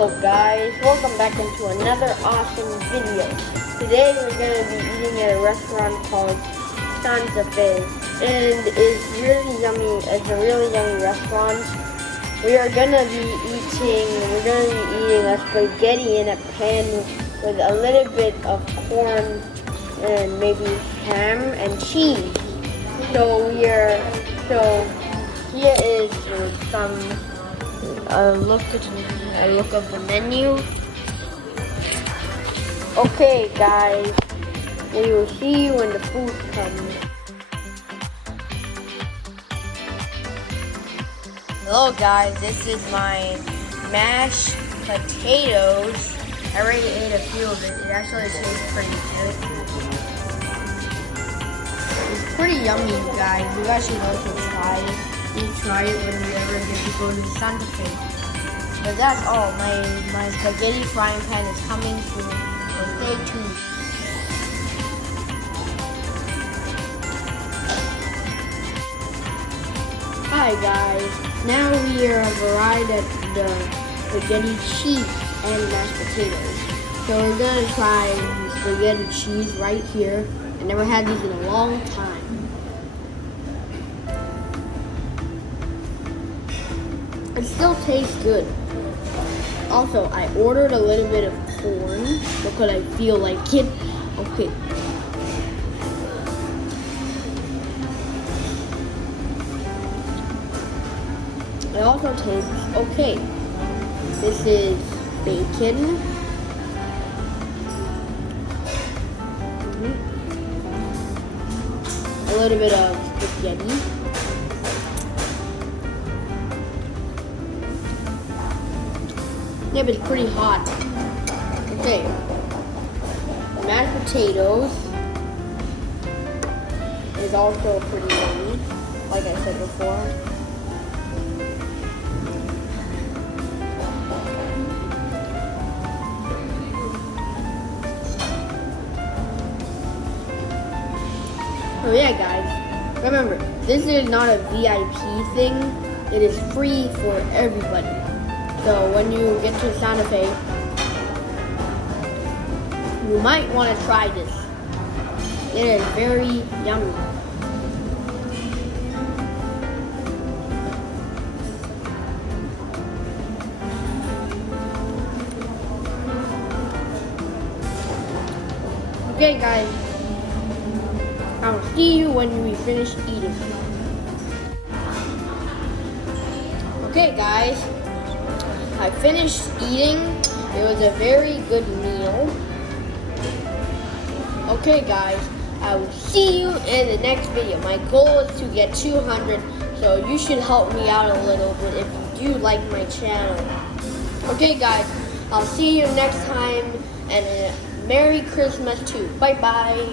Hello guys, welcome back into another awesome video. Today we're going to be eating at a restaurant called Santa Fe, and it's really yummy. It's a really yummy restaurant. We're going to be eating a spaghetti in a pan with a little bit of corn and maybe ham and cheese. So here is some a look of the menu. Okay guys, we will see you when the food comes. Hello guys, this is my mashed potatoes. I already ate a few of it. It actually tastes pretty good. It's pretty yummy, you guys. You guys should also try it. You try it when you ever get to go to Santa Fe. But that's all. My spaghetti frying pan is coming soon. So stay tuned. Hi guys. Now we have arrived at the spaghetti cheese and mashed potatoes. So we're gonna try the spaghetti cheese right here. I never had these in a long time. It still tastes good. Also, I ordered a little bit of corn because I feel like it. Okay. It also tastes okay. This is bacon. A little bit of spaghetti. Yeah, but it's pretty hot. Okay. Mashed potatoes is also pretty yummy, like I said before. Oh yeah, guys. Remember, this is not a VIP thing. It is free for everybody. So when you get to Santa Fe, you might want to try this. It is very yummy. Okay guys, I'll see you when we finish eating. Okay guys, I finished eating. It was a very good meal. Okay guys, I will see you in the next video. My goal is to get 200, so you should help me out a little bit if you do like my channel. Okay guys, I'll see you next time, and Merry Christmas too. Bye bye.